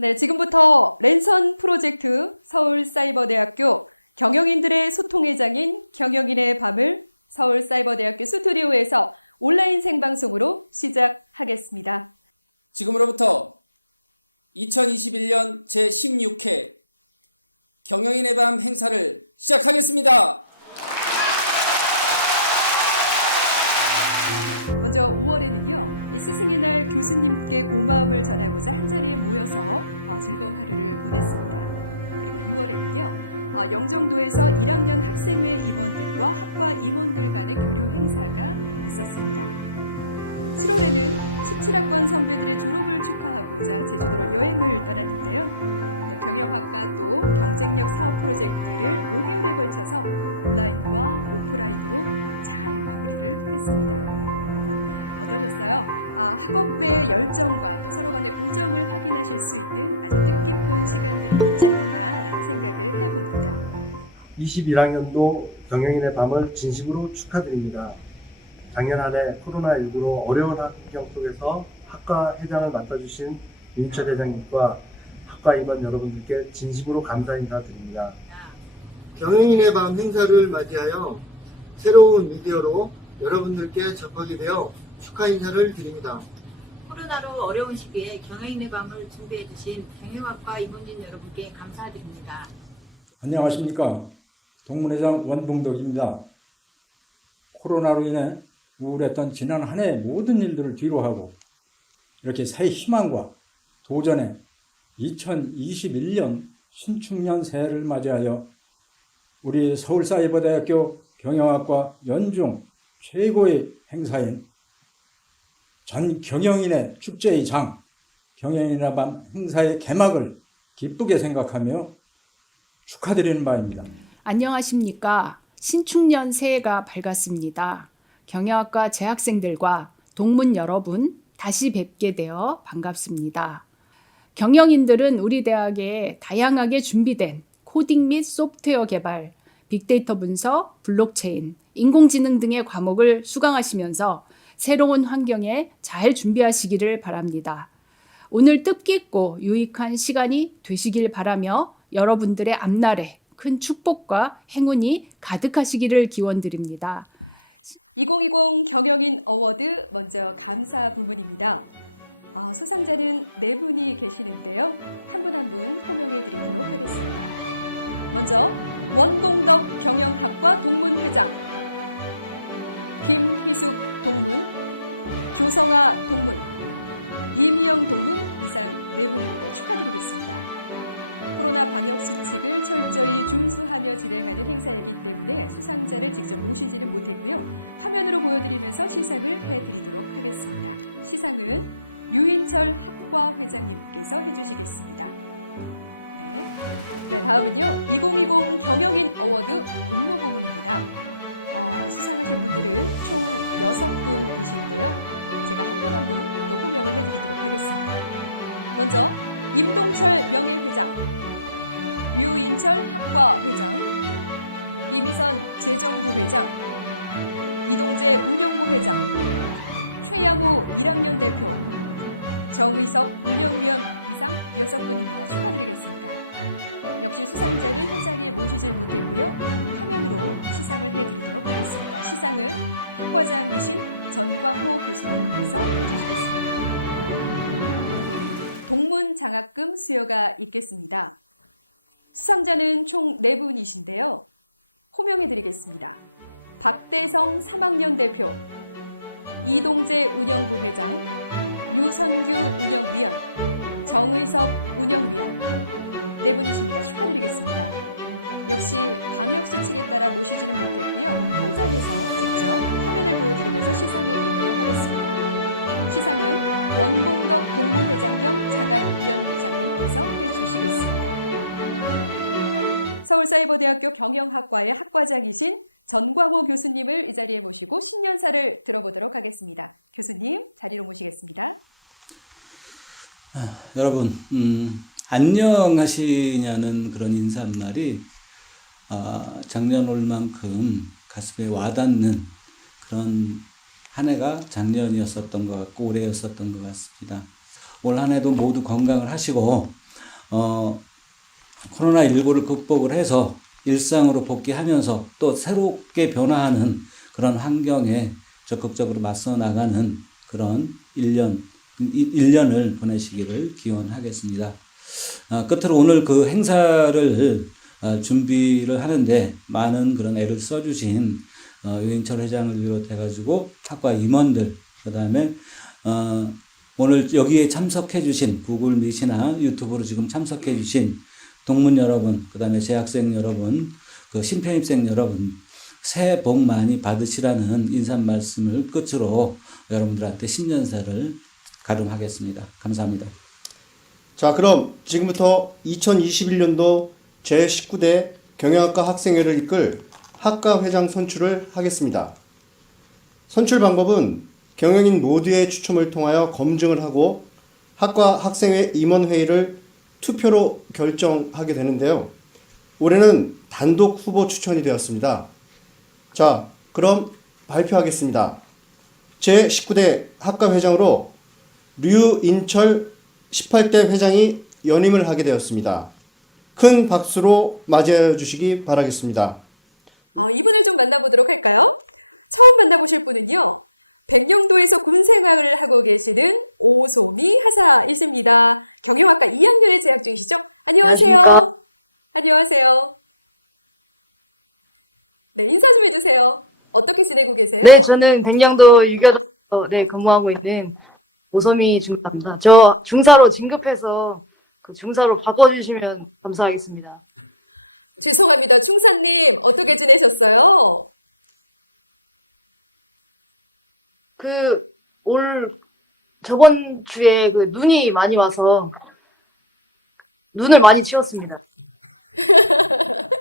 네, 지금부터 랜선 프로젝트 서울사이버대학교 경영인들의 소통의 장인 경영인의 밤을 서울사이버대학교 스튜디오에서 온라인 생방송으로 시작하겠습니다. 지금으로부터 2021년 제16회 경영인의 밤 행사를 시작하겠습니다. 먼저 5월에는요, 이 스승의 날 교수님께 고마움을 전하고자 한 자리에 모여서 어, 즐거운 하루를 보냈습니다. 그리고 6월에는요, 어, 영종도에서 1학년 학생회 임원들과 학과 임원들 간의 교류 행사가 있었습니다. 7월에는 17학번 선배들의 졸업을 축하하고자 제주도로 여행을 떠났는데요. 네, 경영학과 또 경쟁력 사업 프로젝트를 5개월에 걸쳐서 온라인과 오프라인으로 잘 마무리를 했습니다. 어떠셨어요? 아, 학업의 열정과 또 서로 간의 우정을 확인하실 수 있는 아주 뜻깊은 시간들이었지 않았나라는 생각을 해봅니다. 21학년도 경영인의 밤을 진심으로 축하드립니다. 작년 한 해 코로나19로 어려운 환경 속에서 학과 회장을 맡아주신 윤철 회장님과 학과 임원 여러분들께 진심으로 감사 인사드립니다. 경영인의 밤 행사를 맞이하여 새로운 미디어로 여러분들께 접하게 되어 축하 인사를 드립니다. 코로나로 어려운 시기에 경영인의 밤을 준비해 주신 경영학과 임원진 여러분께 감사드립니다. 안녕하십니까. 동문회장 원봉덕입니다. 코로나로 인해 우울했던 지난 한 해의 모든 일들을 뒤로하고 이렇게 새 희망과 도전의 2021년 신축년 새해를 맞이하여 우리 서울사이버대학교 경영학과 연중 최고의 행사인 전 경영인의 축제의 장 경영인의 밤 행사의 개막을 기쁘게 생각하며 축하드리는 바입니다. 안녕하십니까. 신축년 새해가 밝았습니다. 경영학과 재학생들과 동문 여러분 다시 뵙게 되어 반갑습니다. 경영인들은 우리 대학에 다양하게 준비된 코딩 및 소프트웨어 개발, 빅데이터 분석, 블록체인, 인공지능 등의 과목을 수강하시면서 새로운 환경에 잘 준비하시기를 바랍니다. 오늘 뜻깊고 유익한 시간이 되시길 바라며 여러분들의 앞날에 큰 축복과 행운이 가득하시기를 기원드립니다. 2020 경영인 어워드 먼저 감사 부문입니다. 아, 수상자는 네 분이 계시는데요. 한 분 한 분 호명해 드리도록 하겠습니다. 먼저 원봉덕 경영학과 동문회장, 김희숙 동문, 조성아 동문, 이미영 동문 이상 네 분입니다. 축하드리겠습니다. 코로나 방역 수칙을 철저히 준수하며 진행하는 행사이기 때문에 수상자를 직접 모시지는 못했고요. 화면으로 보여드리면서 시상을 해드리도록 하겠습니다. 시상은 류인철 학과 회장님께서 해주시겠습니다. 네. 네, 다음은요. 2020 경영인 어워드 공로 부분입니다. 어, 수상하실 분들은 총 6분이신데요. 제가 한 분 한 분 또 호명을 해드리도록 하겠습니다. 먼저 임동철 명예회장, 류인철 학과 회장, 이미선 재정부 회장, 이동재 운영부 회장, 최양호 1학년 대표, 정의석 운영위원 이상 6분입니다. 축하드리겠습니다. 역시 수상자는 현장에 모시질 못했고요. 화면으로 시상을 해드리도록 하겠습니다. 시상은 학과장이신 전광호 교수님께서 해주시겠습니다. 동문 장학금 수여가 있겠습니다. 수상자는 총 4분이신데요. 호명해드리겠습니다. 박대성 3학년 대표, 이동재 운영부 회장, 유선규 운영위원, 정의석 운영위원, 네 분이십니다. 축하드리겠습니다. 역시 방역 수칙에 따라 모시지는 못했고요. 현장에서 직접 화면을 보여드리면서 시상해 드리도록 하겠습니다. 시상은 원봉덕 동문회장 겸 장학위원장님께서 해주시겠습니다. 서울사이버대학교 경영학과의 학과장이신 전광호 교수님을 이 자리에 모시고 신년사를 들어보도록 하겠습니다. 교수님 자리로 모시겠습니다. 여러분, 음, 안녕하시냐는 그런 인사말이 아, 작년 올만큼 가슴에 와닿는 그런 한 해가 작년이었었던 것 같고 올해였었던 것 같습니다. 올 한 해도 모두 건강을 하시고 어, 코로나19를 극복을 해서 일상으로 복귀하면서 또 새롭게 변화하는 그런 환경에 적극적으로 맞서 나가는 그런 1년, 1년을 보내시기를 기원하겠습니다. 아, 끝으로 오늘 그 행사를 아, 준비를 하는데 많은 그런 애를 써주신 어, 유인철 회장을 비롯해가지고 학과 임원들, 그 다음에 어, 오늘 여기에 참석해주신 구글 미시나 유튜브로 지금 참석해주신 동문 여러분, 그 다음에 재학생 여러분, 그 신편입생 여러분, 새해 복 많이 받으시라는 인사 말씀을 끝으로 여러분들한테 신년사를 가름하겠습니다. 감사합니다. 자, 그럼 지금부터 2021년도 제19대 경영학과 학생회를 이끌 학과 회장 선출을 하겠습니다. 선출 방법은 경영인 모두의 추첨을 통하여 검증을 하고 학과 학생회 임원회의를 투표로 결정하게 되는데요. 올해는 단독 후보 추천이 되었습니다. 자, 그럼 발표하겠습니다. 제 19대 학과 회장으로 류인철 18대 회장이 연임을 하게 되었습니다. 큰 박수로 맞이해 주시기 바라겠습니다. 어, 이분을 좀 만나보도록 할까요? 처음 만나보실 분은요. 백령도에서 군 생활을 하고 계시는 오소미 하사이십니다. 경영학과 2학년에 재학 중이시죠? 안녕하세요. 안녕하십니까. 안녕하세요. 네, 인사 좀 해주세요. 어떻게 지내고 계세요? 네, 저는 백령도 유교도 네, 근무하고 있는 오소미 중사입니다. 저 중사로 진급해서 그 중사로 바꿔주시면 감사하겠습니다. 죄송합니다. 충사님, 어떻게 지내셨어요? 그 올 저번 주에 그 눈이 많이 와서 눈을 많이 치웠습니다.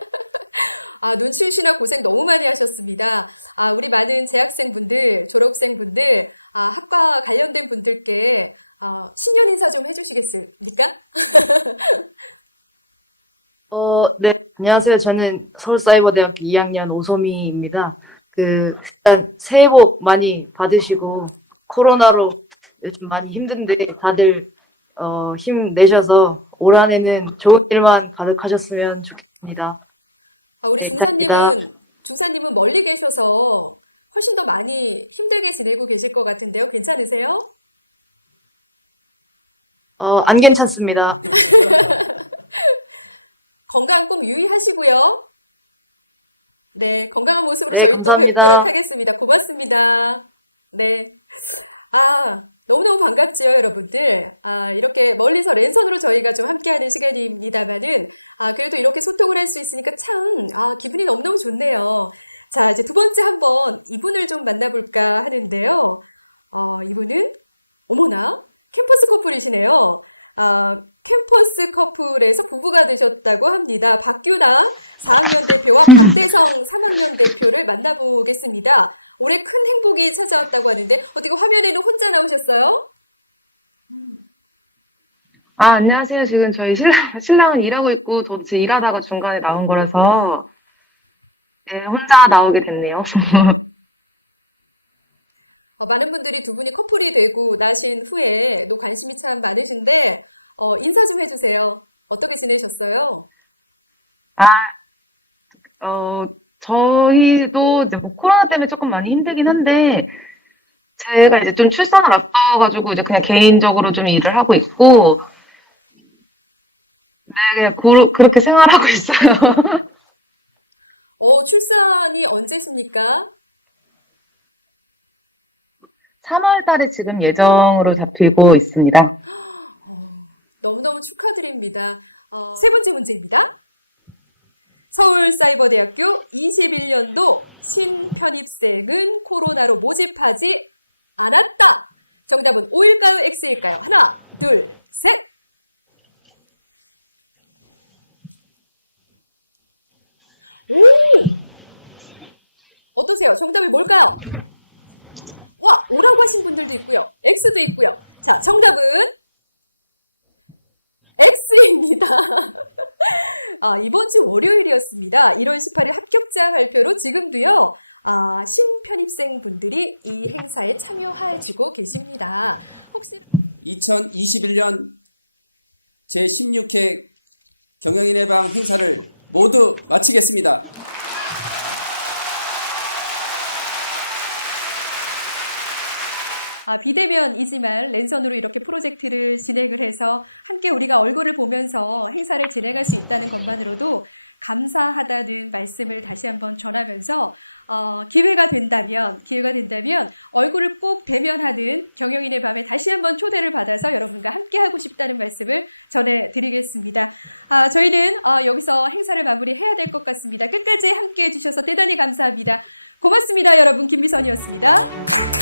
아, 눈 치우시나 고생 너무 많이 하셨습니다. 아, 우리 많은 재학생분들, 졸업생분들, 아, 학과 관련된 분들께 아, 신년 인사 좀 해주시겠습니까? 어, 네, 안녕하세요. 저는 서울사이버대학교 2학년 오소미입니다. 그 일단 새해 복 많이 받으시고 코로나로 요즘 많이 힘든데 다들 어, 힘 내셔서 올 한해는 좋은 일만 가득하셨으면 좋겠습니다. 아, 우리 네, 중사님은, 감사합니다. 중사님은 멀리 계셔서 훨씬 더 많이 힘들게 지내고 계실 것 같은데요. 괜찮으세요? 어, 안 괜찮습니다. 건강 꼭 유의하시고요. 네, 건강한 모습으로 네, 저희 또 감사합니다. 뵙도록 하겠습니다. 고맙습니다. 네. 아, 너무너무 반갑지요, 여러분들. 아, 이렇게 멀리서 랜선으로 저희가 좀 함께하는 시간입니다만은, 아, 그래도 이렇게 소통을 할 수 있으니까 참, 아, 기분이 너무너무 좋네요. 자, 이제 두 번째 한번 이분을 좀 만나볼까 하는데요. 어, 이분은, 어머나, 캠퍼스 커플이시네요. 아, 캠퍼스 커플에서 부부가 되셨다고 합니다. 박규나 4학년 대표와 박대성 3학년 대표를 만나보겠습니다. 올해 큰 행복이 찾아왔다고 하는데 어떻게 화면에는 혼자 나오셨어요? 아, 안녕하세요. 지금 저희 신랑, 신랑은 일하고 있고, 저 지금 일하다가 중간에 나온 거라서, 네, 혼자 나오게 됐네요. 어, 많은 분들이 두 분이 커플이 되고 나신 후에도 관심이 참 많으신데 어, 인사 좀 해주세요. 어떻게 지내셨어요? 어, 저희도 이제 뭐 코로나 때문에 조금 많이 힘들긴 한데, 제가 이제 좀 출산을 앞둬가지고, 이제 그냥 개인적으로 좀 일을 하고 있고, 네, 그냥 고, 그렇게 생활하고 있어요. 어, 출산이 언제십니까? 3월 달에 지금 예정으로 잡히고 있습니다. 어, 너무너무 축하드립니다. 어, 세 번째 문제입니다. 서울사이버대학교 21년도 신편입생은 코로나로 모집하지 않았다. 정답은 O일까요? X일까요? 하나, 둘, 셋. 오! 어떠세요? 정답이 뭘까요? 와, O라고 하신 분들도 있고요. X도 있고요. 자, 정답은 X입니다. 아, 이번 주 월요일이었습니다. 1월 18일 합격자 발표로 지금도요, 아, 신편입생 분들이 이 행사에 참여해주고 계십니다. 혹시 2021년 제16회 경영인의 밤 행사를 모두 마치겠습니다. 아, 비대면이지만 랜선으로 이렇게 프로젝트를 진행을 해서 함께 우리가 얼굴을 보면서 행사를 진행할 수 있다는 것만으로도 감사하다는 말씀을 다시 한번 전하면서 어, 기회가 된다면 기회가 된다면 얼굴을 꼭 대면하는 경영인의 밤에 다시 한번 초대를 받아서 여러분과 함께 하고 싶다는 말씀을 전해드리겠습니다. 아, 저희는 어, 여기서 행사를 마무리해야 될 것 같습니다. 끝까지 함께 해 주셔서 대단히 감사합니다. 고맙습니다, 여러분. 김미선이었습니다.